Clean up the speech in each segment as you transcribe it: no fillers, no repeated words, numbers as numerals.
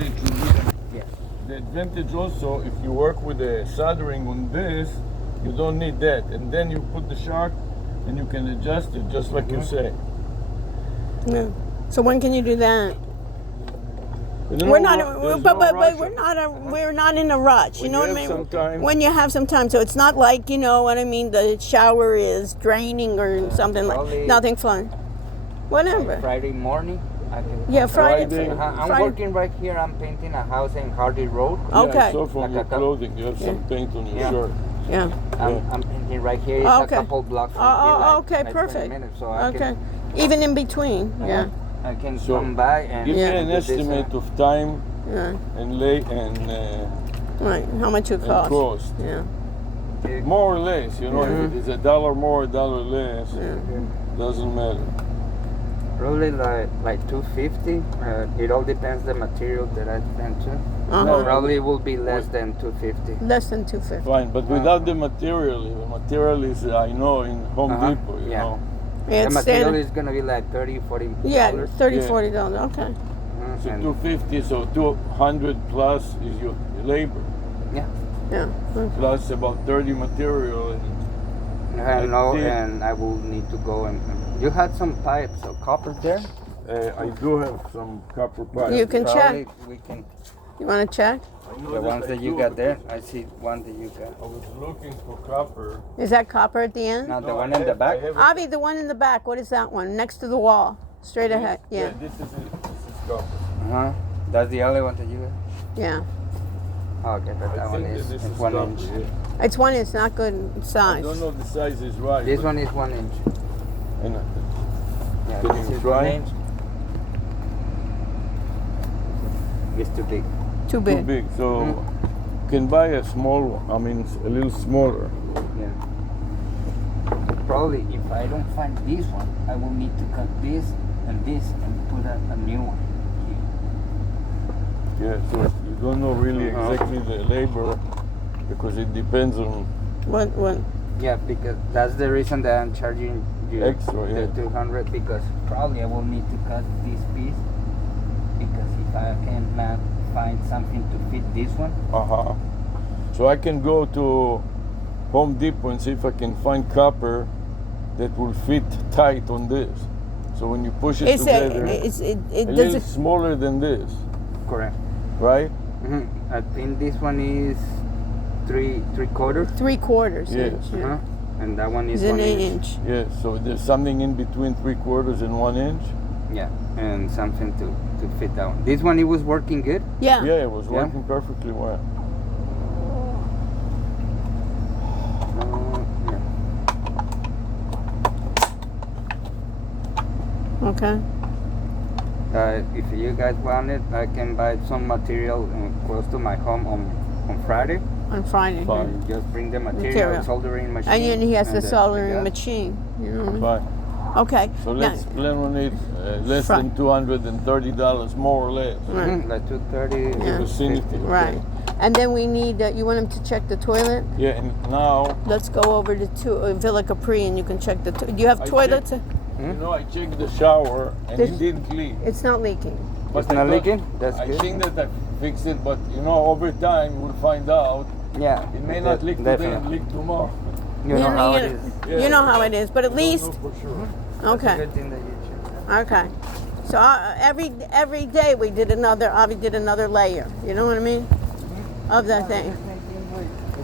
it will be. Yes. The advantage also, if you work with the soldering on this, you don't need that. And then you put the shark and you can adjust it just like you say. Yeah. So when can you do that? We're not in a rush. You know what I mean? Some time. When you have some time, so it's not like, you know what I mean, the shower is draining or something like nothing fun. Whatever. Friday morning. Yeah, Friday. I'm working right here. I'm painting a house in Hardy Road. Okay. Yeah, I saw from your clothing, you have some paint on your shirt. Yeah. I'm painting right here. It's a couple blocks from here. Okay, like perfect. 20 minutes, so I can, even in between. Yeah. I can come by and give me an estimate of time and lay and right. How much it costs? cost. Yeah. More or less, you know, if it is $1 more, $1 less, doesn't matter. Probably like $250. It all depends the material that I spend too. Probably will be less than $250. Less than $250. Fine, but without the material is I know in Home Depot, you know. Yeah, the material is gonna be like $30, $40. Yeah, $40. Okay. So $250, so $200 plus is your labor. Yeah. Yeah. Plus about 30 material. And I will need to go and you had some pipes of copper there. I do have some copper pipes. You can check. We can. You want to check? The ones that you got there, I see one that you got. I was looking for copper. Is that copper at the end? Now the one in the back. Avi, the one in the back. What is that one? Next to the wall, straight ahead. Yeah. This is copper. That's the only one that you got. Yeah. Okay, but that one is 1 inch. Yeah. It's 1 inch, not good size. I don't know if the size is right. This one is 1 inch. Yeah, Can this you is try? 1 inch. It's too big. Too big. Too big. So you can buy a small one. I mean, a little smaller. Yeah. Probably if I don't find this one, I will need to cut this and put a new one here. Yeah. So you don't know really exactly the labor because it depends on What? Yeah, because that's the reason that I'm charging you Extra, the 200 because probably I will need to cut this piece because if I cannot find something to fit this one. So I can go to Home Depot and see if I can find copper that will fit tight on this. So when you push it together, a little smaller than this. Correct. Right? I think this one is 3/4. 3/4 Yes. inch. Yeah. And that one is It's 1 an inch. inch. Yeah, so there's something in between 3/4 and 1 inch. Yeah, and something to fit that one. This one, it was working good. Yeah. Yeah, it was working perfectly well. Okay. If you guys want it, I can buy some material close to my home on Friday. On Friday. Fine. Just bring the material, soldering machine. And then he has the soldering machine. You know what I mean? Fine. Okay. So let's plan on it less than $230, more or less. Right. Like 230. Yeah. Vicinity. Right. And then we need, you want him to check the toilet? Yeah, and now Let's go over to Villa Capri and you can check the Do you have toilets? you know, I checked the shower and it didn't leak. It's not leaking. It's not leaking? That's good. I think that I fixed it, but you know, over time we'll find out. Yeah. It may not leak today and leak tomorrow. You know how it is. You know how it is, but at least For sure. okay. Good thing that you check. Okay. So every day we did another layer. You know what I mean? Of that thing.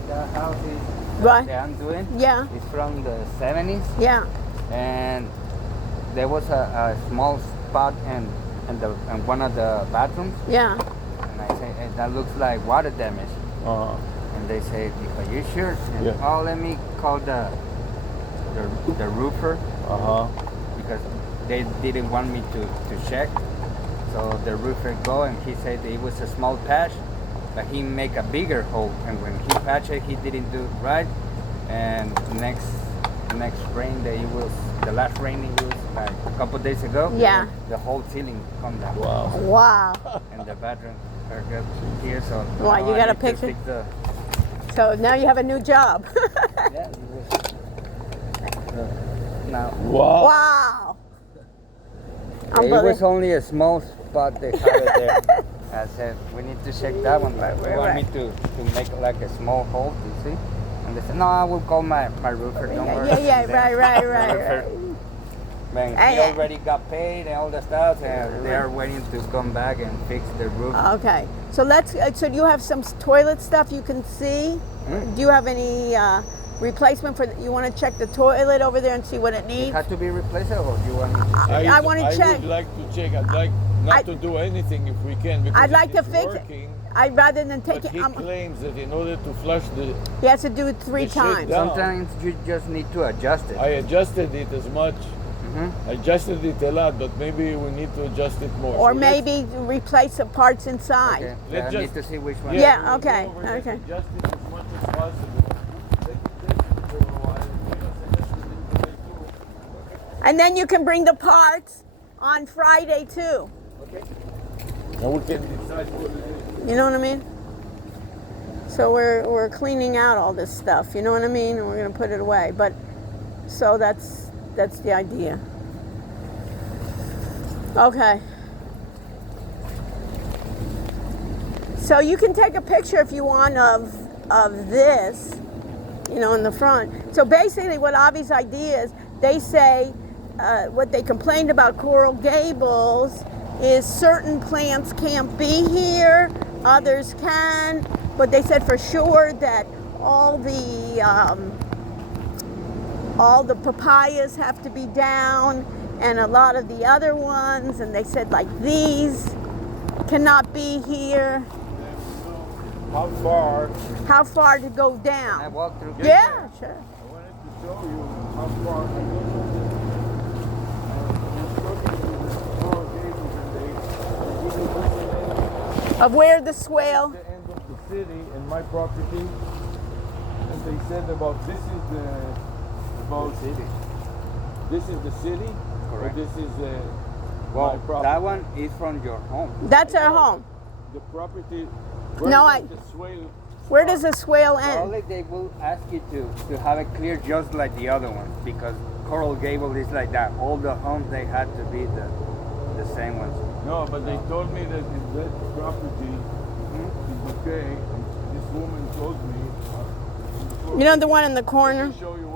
The house is Right. that I'm doing. Yeah. It's from the 70s. Yeah. And there was a small spot in one of the bathrooms. Yeah. And I say, hey, that looks like water damage. And they say, are you sure? And, oh, let me call the roofer. Because they didn't want me to check. So the roofer go and he said that it was a small patch, but he make a bigger hole. And when he patched it, he didn't do it right. And next rain that it was, the last rain it was like a couple days ago. Yeah. The whole ceiling come down. Wow. And the bedroom are good here, so. Wow, you got a picture? So now you have a new job. Yeah. Now. Wow. It was only a small spot they had it there. I said, we need to check that one. Like, we want me to make like a small hole, you see? And they said, no, I will call my roofer, don't worry. Yeah, right. Man, he already got paid and all the stuff, and they are waiting to come back and fix the roof. Okay, so so you have some toilet stuff you can see? Do you have any replacement for, you want to check the toilet over there and see what it needs? It has to be replaced, or do you want me to check? I want to check. I would like to check. I'd like not to do anything if we can, because I'd like to fix it. I'd rather than take but it. He claims that in order to flush he has to do it 3 times. Sometimes you just need to adjust it. I adjusted it as much. I adjusted it a lot, but maybe we need to adjust it more. Or so maybe replace the parts inside. Okay. Let's need to see which one. Yeah, okay. Adjust it as much as possible. And then you can bring the parts on Friday too. Okay. And we can decide what it is. You know what I mean? So we're cleaning out all this stuff. You know what I mean? And we're gonna put it away. But so that's the idea. Okay. So you can take a picture if you want of this, you know, in the front. So basically what Avi's idea is, they say what they complained about Coral Gables is certain plants can't be here, others can, but they said for sure that all the papayas have to be down, and a lot of the other ones, and they said like these cannot be here. How far to go down? Can I walk through? Yeah, sure. I wanted to show you how far I go. Of where the swale? The end of the city and my property, and they said about this is the city. This is the city. Correct. Or this is well, my property. that one is from your home. That's our home. The property. Where does the swale end? Probably they will ask you to have it clear just like the other ones, because Coral Gable is like that. All the homes, they had to be the same ones. No, but they told me that if that property is okay, this woman told me. You know the one in the corner? Show you